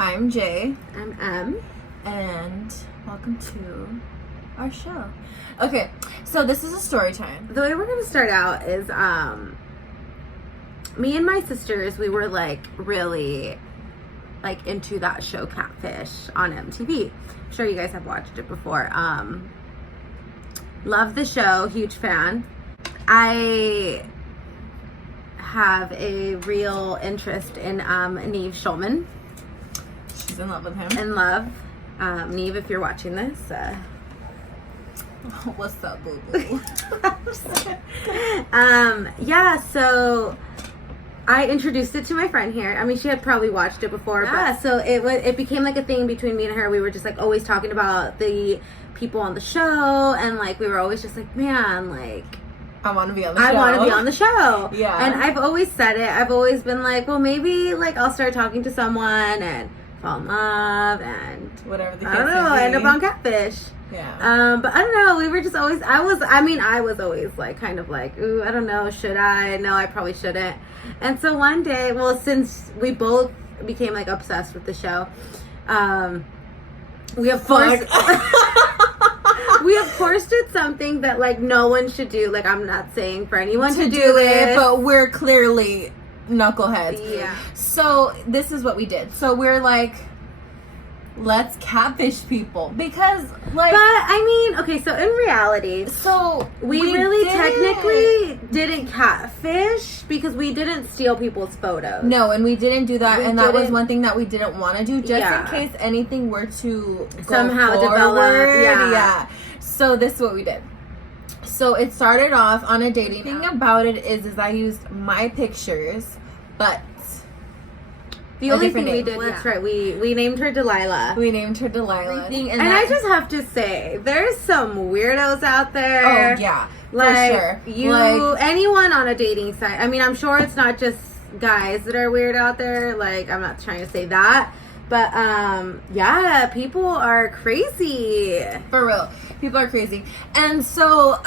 I'm Jay. I'm M. And welcome to our show. Okay, so this is a story time. The way we're going to start out is, me and my sisters, we were, really, into that show, Catfish, on MTV. I'm sure you guys have watched it before. Love the show. Huge fan. I have a real interest in Neve Schulman. She's in love with him. In love. Neve, if you're watching this. What's up, boo-boo? Yeah, so I introduced it to my friend here. I mean, she had probably watched it before, but so it became like a thing between me and her. We were just always talking about the people on the show, and we were always just man, I want to be on the show. I want to be on the show. Yeah. And I've always said it. I've always been well, maybe I'll start talking to someone and fall in love and whatever the case I don't know, end up on Catfish. Yeah. But I don't know. We were just always. I was always ooh, I don't know. Should I? No, I probably shouldn't. And so one day, well, since we both became obsessed with the show, we of course did something that no one should do. I'm not saying for anyone to do it, but we're clearly knuckleheads. Yeah. So this is what we did. So we're let's catfish people because but I mean, okay, so in reality, so we really technically didn't catfish because we didn't steal people's photos. No, and we didn't do that, and that was one thing that we didn't want to do, just in case anything were to somehow go develop. Yeah. So this is what we did. So it started off on a dating. The thing about it is I used my pictures, but the only thing we did, that's right, we named her Delilah. We named her Delilah. And I just have to say, there's some weirdos out there. Oh, yeah, for sure. Anyone on a dating site. I mean, I'm sure it's not just guys that are weird out there. I'm not trying to say that. But, yeah, people are crazy. For real. People are crazy. And so,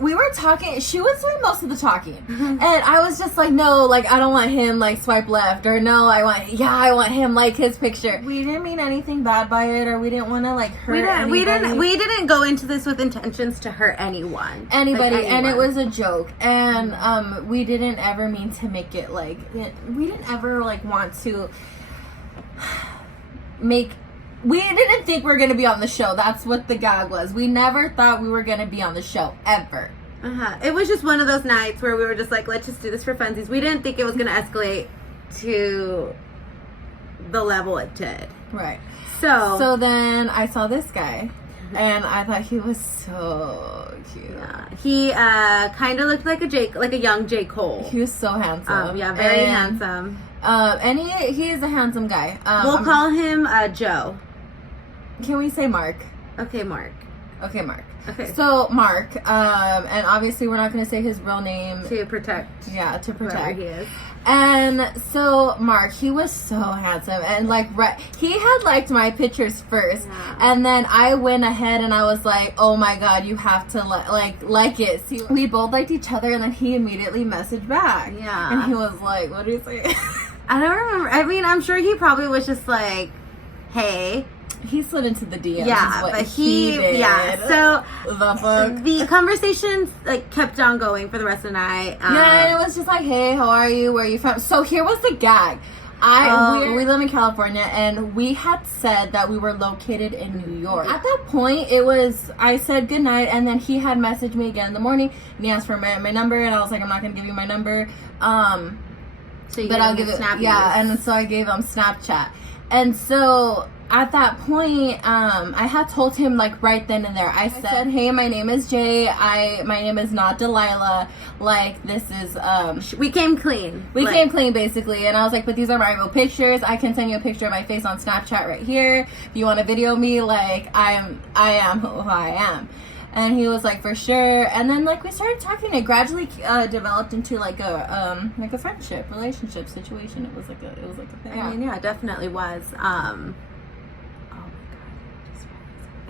we were talking. She was doing most of the talking. And I was just no, I don't want him, swipe left. Or no, I want him, his picture. We didn't mean anything bad by it, or we didn't want to, hurt anybody. We didn't go into this with intentions to hurt anyone. Anybody. And it was a joke. And, we didn't ever mean to make it, we didn't ever, want to we didn't think we were going to be on the show. That's what the gag was. We never thought we were going to be on the show, ever. It was just one of those nights where we were just let's just do this for funsies. We didn't think it was going to escalate to the level it did. Right. So then I saw this guy, and I thought he was so cute. Yeah. He kind of looked like a young J. Cole. He was so handsome. Yeah, very handsome. And he is a handsome guy. We'll call him Joe. Can we say Mark? Okay, Mark. Okay, Mark. Okay. So Mark, and obviously we're not going to say his real name. To protect. Yeah, to protect. Whoever he is. And so Mark, he was so handsome, and he had liked my pictures first, and then I went ahead and I was oh my god, you have to like it. See, we both liked each other, and then he immediately messaged back. Yeah. And he was what did he say? I don't remember. I mean, I'm sure he probably was just hey. He slid into the DMs. Yeah, but he did. Yeah. So the fuck? The conversations kept on going for the rest of the night. Yeah, and it was just hey, how are you? Where are you from? So here was the gag. We live in California, and we had said that we were located in New York. At that point, I said goodnight, and then he had messaged me again in the morning, and he asked for my number, and I was I'm not going to give you my number. So you but I'll give it. Snapchat. Yeah, and so I gave him Snapchat. And so at that point, I had told him right then and there. I said, "Hey, my name is Jay. My name is not Delilah. This is we came clean. We came clean basically." And I was but these are my real pictures. I can send you a picture of my face on Snapchat right here. If you want to video me, I am who I am. And he was for sure. And then we started talking. It gradually developed into a friendship, relationship situation. It was a thing. I mean, yeah, it definitely was. Oh my god.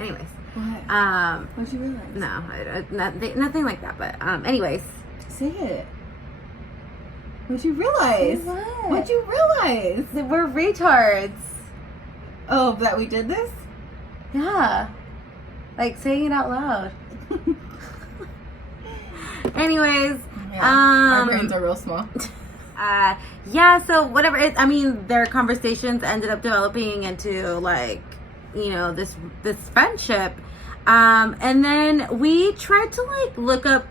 Anyways. What? What'd you realize? No, nothing like that. But anyways. Say it. What'd you realize? What? What'd you realize? That we're retards. Oh, that we did this? Yeah. Like saying it out loud. Anyways, yeah, our brains are real small. Yeah, so whatever. Their conversations ended up developing into like, you know, this friendship. And then we tried to like look up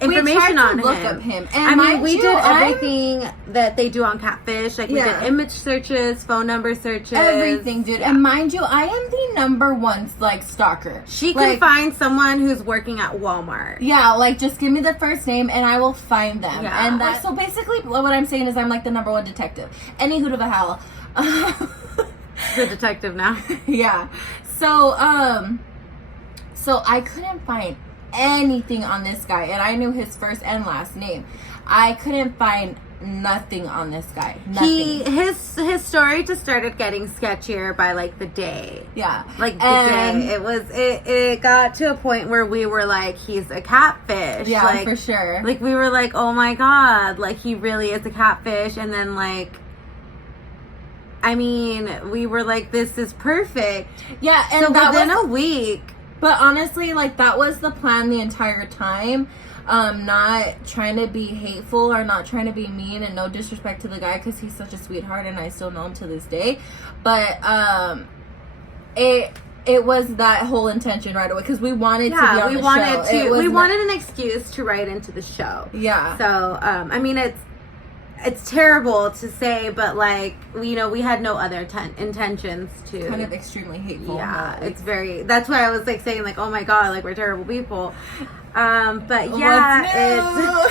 information on him. And we did everything that they do on Catfish. Like we did image searches, phone number searches, everything, dude. Yeah. And mind you, I am the number one like stalker. She can find someone who's working at Walmart. Yeah, like just give me the first name and I will find them. Yeah. And that, so basically, what I'm saying is I'm like the number one detective. Any hoot of a hell. The detective now. Yeah. So I couldn't find anything on this guy, and I knew his first and last name. I couldn't find nothing on this guy. Nothing. His story just started getting sketchier by like the day. Yeah, like the day. It got to a point where we were like, he's a catfish. Yeah, like, for sure. Like we were like, oh my god, like he really is a catfish. And then like, I mean, we were like, this is perfect. Yeah, and so within a week. But honestly, like, that was the plan the entire time. Not trying to be hateful or not trying to be mean, and no disrespect to the guy because he's such a sweetheart and I still know him to this day. But it was that whole intention right away because we wanted to be on the show. We wanted an excuse to write into the show. Yeah. So, I mean, it's terrible to say, but like, you know, we had no other intentions to. Kind of extremely hateful. Yeah, it's very. That's why I was like saying like, oh my god, like we're terrible people. But yeah,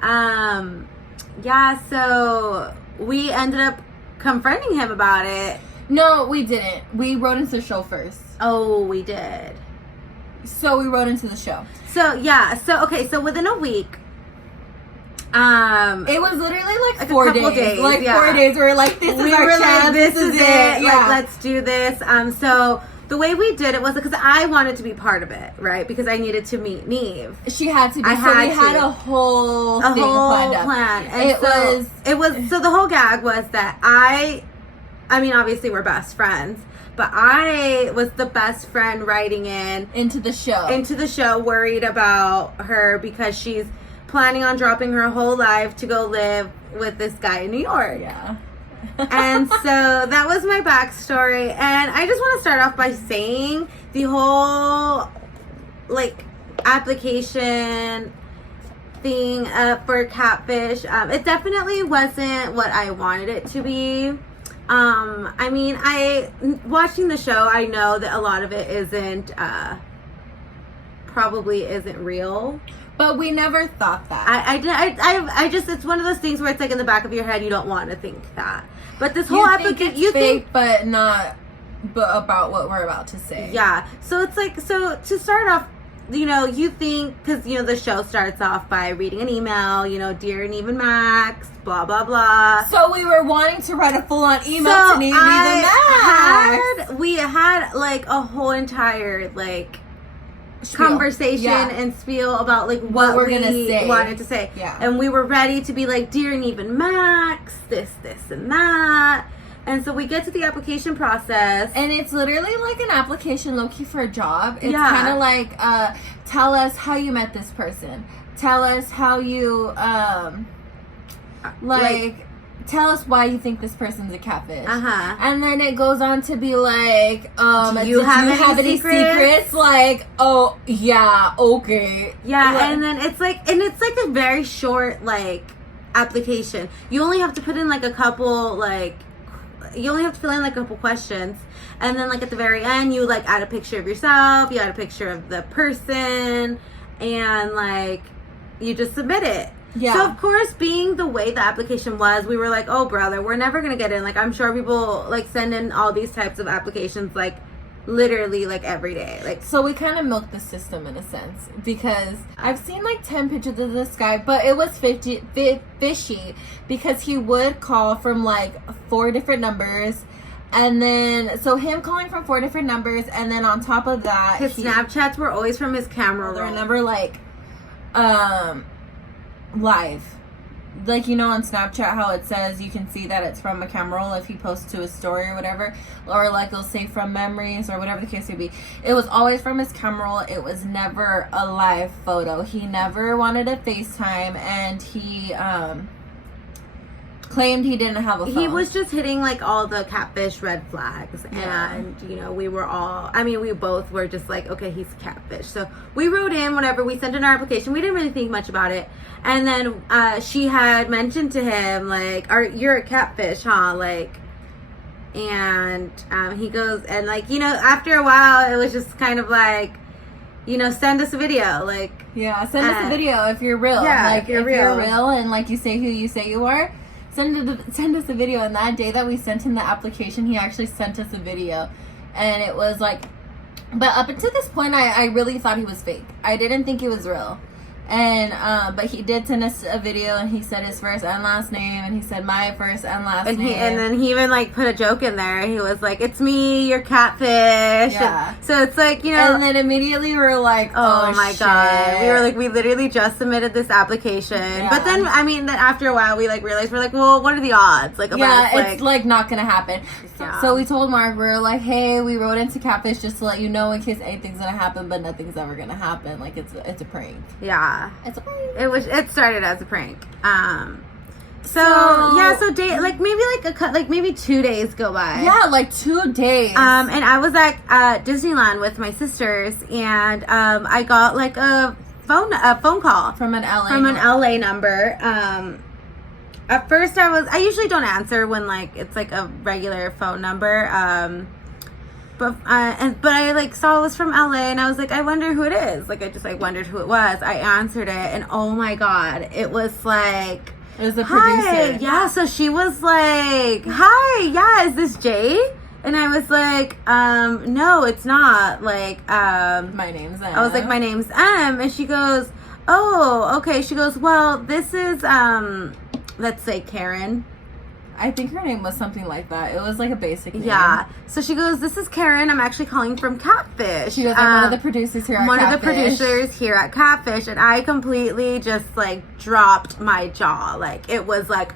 it's. Yeah. So we ended up confronting him about it. No, we didn't. We wrote into the show first. Oh, we did. So we wrote into the show. So yeah. So okay. So within a week. It was literally like 4 days. Like 4 days. We were like, this is our chance. Like, this is it. Yeah. Like, let's do this. So the way we did it was because I wanted to be part of it, right? Because I needed to meet Neve. She had to be. We had a whole thing planned up. And it was so the whole gag was that I mean, obviously we're best friends. But I was the best friend writing into the show, worried about her because she's planning on dropping her whole life to go live with this guy in New York. Yeah. And so that was my backstory. And I just want to start off by saying the whole like application thing for Catfish, it definitely wasn't what I wanted it to be. I mean, watching the show, I know that a lot of it probably isn't real. But we never thought that. I just, it's one of those things where it's like in the back of your head, you don't want to think that. But this whole application, you think, but not, but about what we're about to say. Yeah. So it's like, so to start off, you know, you think, because, you know, the show starts off by reading an email, you know, Dear Neve and Max, blah, blah, blah. So we were wanting to write a full-on email to Neve and Max. We had, like, a whole entire, like, conversation and spiel about like what we're gonna say, wanted to say, and we were ready to be like, Dear Neve and Max, this and that. And so we get to the application process, and it's literally like an application low-key for a job. It's kind of like tell us how you met this person, tell us how you tell us why you think this person's a catfish. And then it goes on to be like, do you have any secrets? Like, oh, yeah, okay. Yeah, like, and then it's like a very short, like, application. You only have to put in, like, a couple, like, you only have to fill in, like, a couple questions. And then, like, at the very end, you, like, add a picture of yourself, you add a picture of the person, and, like, you just submit it. Yeah. So, of course, being the way the application was, we were like, oh, brother, we're never going to get in. Like, I'm sure people, like, send in all these types of applications, like, literally, like, every day. Like, so we kind of milked the system in a sense. Because I've seen, like, 10 pictures of this guy. But it was fishy because he would call from, like, 4 different numbers. And then, so him calling from 4 different numbers. And then on top of that, his Snapchats were always from his camera roll. They were never, like, live. like, you know, on Snapchat how it says you can see that it's from a camera roll if he posts to his story or whatever, or like it'll say from memories or whatever the case may be. It was always from his camera roll. It was never a live photo. He never wanted a FaceTime, and he claimed he didn't have a phone. He was just hitting like all the catfish red flags, and you know, we both were just like, okay, he's catfish. So we wrote in whatever, we sent in our application. We didn't really think much about it, and then she had mentioned to him like, you're a catfish, huh? Like, and he goes, and like, you know, after a while it was just kind of like, you know, send us a video, like, send us a video if you're real. Like, if you're real and like you say who you say you are. Send us a video. And that day that we sent him the application, he actually sent us a video. And it was like, but up until this point, I really thought he was fake. I didn't think he was real. And but he did send us a video, and he said his first and last name, and he said my first and last name. And then he even like put a joke in there. He was like, "It's me, your catfish." Yeah. And so it's like, you know. And then immediately we were like, "Oh my god!" We were like, we literally just submitted this application. Yeah. But then, I mean, then after a while, we like realized we're like, well, what are the odds? Like, it's like not gonna happen. Yeah. So we told Mark, we were like, "Hey, we wrote into Catfish just to let you know in case anything's gonna happen, but nothing's ever gonna happen. Like, it's a prank." Yeah. It's a prank. It started as a prank. So like maybe 2 days go by. Yeah, like 2 days. And I was at Disneyland with my sisters, and I got like a phone call from an LA number. At first I usually don't answer when like it's like a regular phone number. But I like saw it was from LA, and I was like, I wonder who it is. Like, I just like wondered who it was. I answered it, and oh my god, it was like, it was the producer. Yeah, so she was like, "Hi, yeah, is this Jay?" And I was like, no, it's not. Like, my name's M. I was like, my name's M, and she goes, "Oh, okay." She goes, "Well, this is let's say Karen." I think her name was something like that. It was like a basic name. Yeah. So she goes, "This is Karen. I'm actually calling from Catfish." She was like one of the producers here at Catfish. One of the producers here at Catfish. And I completely just like dropped my jaw. Like, it was like,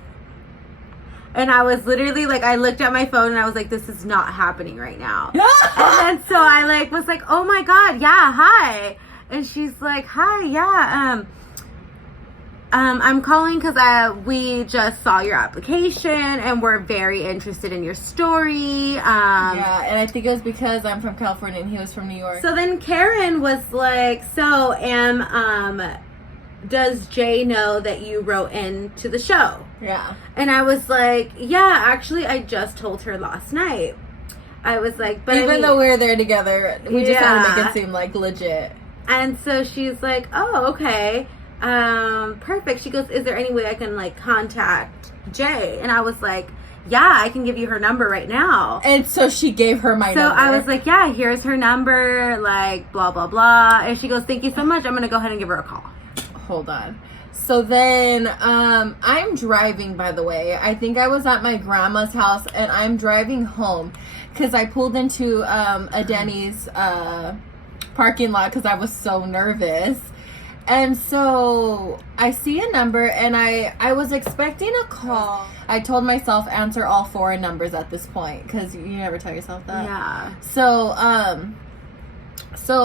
and I was literally like, I looked at my phone and I was like, this is not happening right now. And then so I like was like, "Oh my god, yeah, hi." And she's like, "Hi, yeah, I'm calling because we just saw your application and we're very interested in your story." Yeah, and I think it was because I'm from California and he was from New York. So then Karen was like, "So, does Jay know that you wrote into the show?" Yeah. And I was like, "Yeah, actually, I just told her last night." I was like, "But even though we were there together, we just had to make it seem like legit." And so she's like, "Oh, okay. Perfect." She goes, "Is there any way I can like contact Jay?" And I was like, "Yeah, I can give you her number right now." And so she gave her my number. So I was like, "Yeah, here's her number, like blah blah blah." And she goes, "Thank you so much. I'm gonna go ahead and give her a call." Hold on. So then I'm driving, by the way. I think I was at my grandma's house, and I'm driving home because I pulled into a Denny's parking lot because I was so nervous. And so I see a number, and I was expecting a call. I told myself answer all 4 numbers at this point because you never tell yourself that. Yeah. So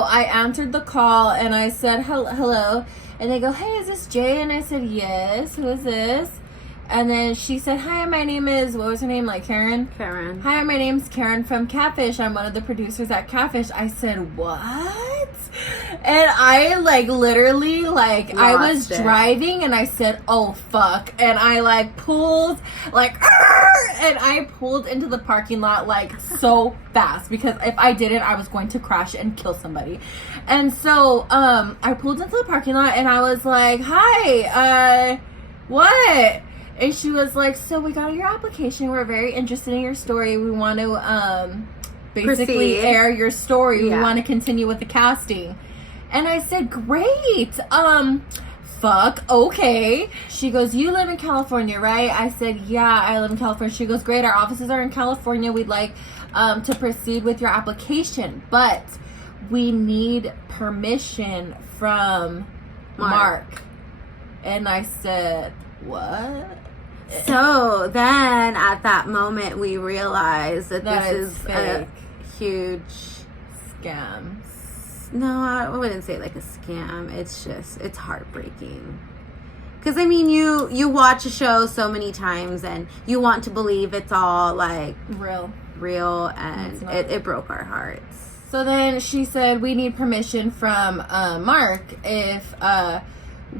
I answered the call, and I said hello, and they go, "Hey, is this Jay?" And I said, "Yes. Who is this?" And then she said, "Hi, my name is," what was her name? Like Karen? Karen. "Hi, my name's Karen from Catfish. I'm one of the producers at Catfish." I said, "What?" And I like literally like I was driving, and I said, "Oh fuck." And I like pulled like and I pulled into the parking lot like so fast because if I didn't, I was going to crash and kill somebody. And so I pulled into the parking lot, and I was like, "Hi, what?" And she was like, "So we got your application. We're very interested in your story. We want to basically air your story. Yeah. We want to continue with the casting." And I said, "Great. Fuck, okay." She goes, "You live in California, right?" I said, "Yeah, I live in California." She goes, "Great. Our offices are in California. We'd like to proceed with your application, but we need permission from Mark." And I said, what? So then at that moment we realized that That this is is fake. a huge Scam. no, I wouldn't say like a scam. It's heartbreaking. Because I mean, you watch a show so many times and you want to believe it's all like real, and it broke our hearts. So then she said we need permission from Mark if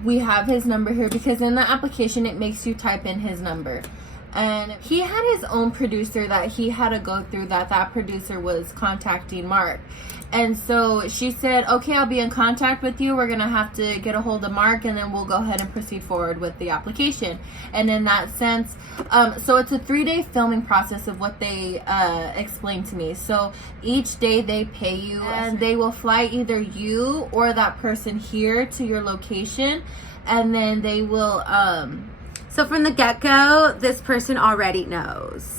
we have his number here, because in the application it makes you type in his number. And he had his own producer that he had to go through, that producer was contacting Mark. And so she said, okay, I'll be in contact with you. We're going to have to get a hold of Mark, and then we'll go ahead and proceed forward with the application. And in that sense, so it's a 3-day filming process of what they explained to me. So each day they pay you, and they will fly either you or that person here to your location. And then they will... So from the get-go, this person already knows.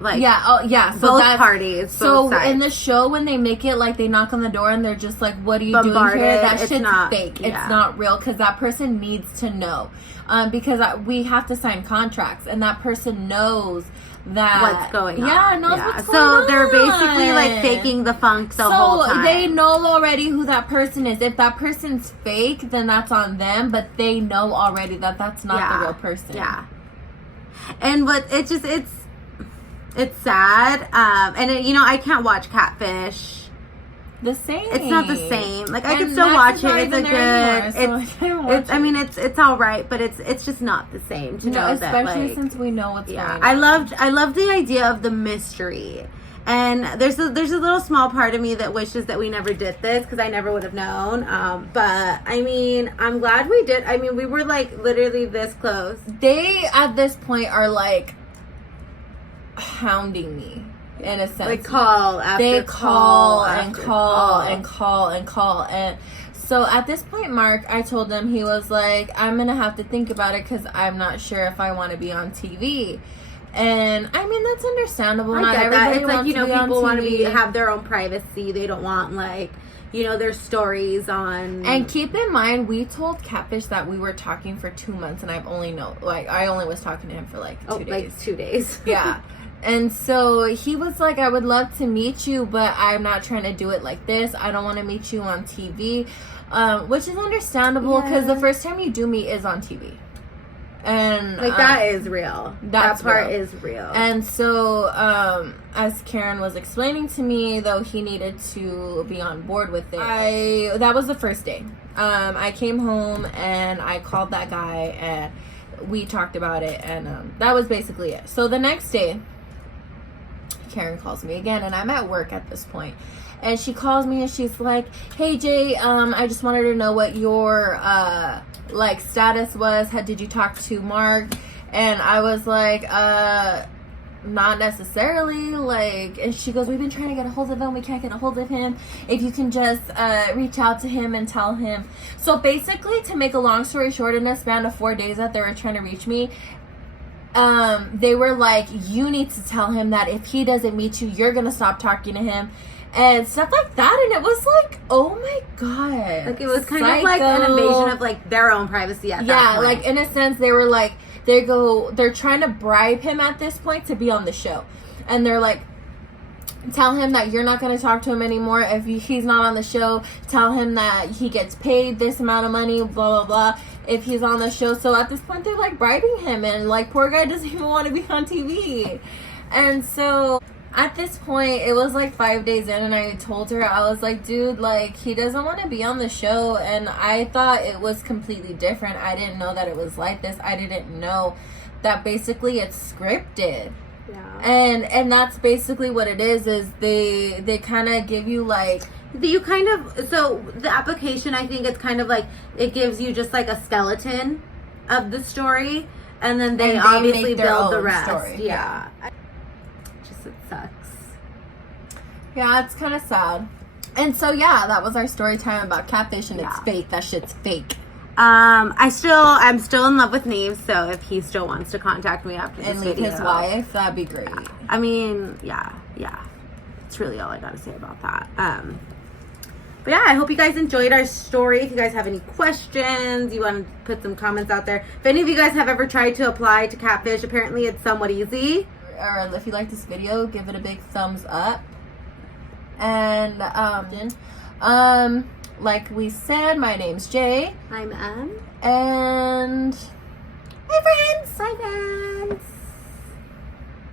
Like, So both parties. So both sides. in the show, when they make it like they knock on the door and they're just like, "What are you Bombarded. doing here?" That It's shit's not- fake. yeah. It's not real, because that person needs to know. Because we have to sign contracts, and that person knows that what's going on. Yeah, knows what's going So on. they're basically like faking the funk the whole time. So they know already who that person is. If that person's fake, then that's on them. But they know already that that's not the real person. Yeah. And what it's sad. And I can't watch Catfish. The same. It's not the same. Like I And can still Max watch is not it. It's a even there good. anymore, so I can't watch I mean, it's all right, but it's just not the same to know that. Especially Like, since we know what's going on. I loved the idea of the mystery. And there's a little small part of me that wishes that we never did this, because I never would have known. But I mean, I'm glad we did. I mean, we were like literally this close. They at this point are like hounding me in a sense. Like call after they call after and call. And so at this point, Mark, I told him, he was like, I'm gonna have to think about it, because I'm not sure if I want to be on TV. And I mean, that's understandable. I Not get that. everybody It's like, wants to be on people want to TV. have their own privacy. They don't want like, their stories on. And keep in mind, we told Catfish that we were talking for 2 months, and I only was talking to him for like 2 days. Like 2 days. Yeah. And so he was like, I would love to meet you, but I'm not trying to do it like this. I don't want to meet you on TV, which is understandable, because the first time you do meet is on TV. And like that is real. That part is real. And so as Karen was explaining to me, though, he needed to be on board with it. That was the first day. I came home and I called that guy and we talked about it, and that was basically it. So the next day, Karen calls me again, and I'm at work at this point. And she calls me and she's like, hey Jay, I just wanted to know what your status was. Did you talk to Mark? And I was like, not necessarily. And she goes, we've been trying to get a hold of him. We can't get a hold of him. If you can just reach out to him and tell him. So basically, to make a long story short, in a span of 4 days that they were trying to reach me, they were like, you need to tell him that if he doesn't meet you, you're gonna stop talking to him and stuff like that. And it was like, oh my god, like it was kind of like an invasion of like their own privacy at that point. Like in a sense they were like, they're trying to bribe him at this point to be on the show, and they're like, tell him that you're not going to talk to him anymore if he's not on the show. Tell him that he gets paid this amount of money, blah blah blah, if he's on the show. So at this point they're like bribing him, and like poor guy doesn't even want to be on TV. And so at this point, it was like 5 days in, and I told her, I was like, dude, like, he doesn't want to be on the show. And I thought it was completely different. I didn't know that it was like this. I didn't know that basically it's scripted. Yeah. And that's basically what it is they kind of give you like, so the application, I think it's kind of like, it gives you just like a skeleton of the story, and then they obviously make their build the own rest. story. Yeah. It sucks. Yeah, it's kind of sad. And so yeah, that was our story time about Catfish, and it's fake. That shit's fake. I'm still in love with Neve, so if he still wants to contact me after this video, his wife, that'd be great. I mean, yeah. It's really all I gotta say about that. But yeah, I hope you guys enjoyed our story. If you guys have any questions, you want to put some comments out there. If any of you guys have ever tried to apply to Catfish, apparently it's somewhat easy. Or if you like this video, give it a big thumbs up. And like we said, my name's Jay. I'm Ann. And bye, friends. Bye, friends.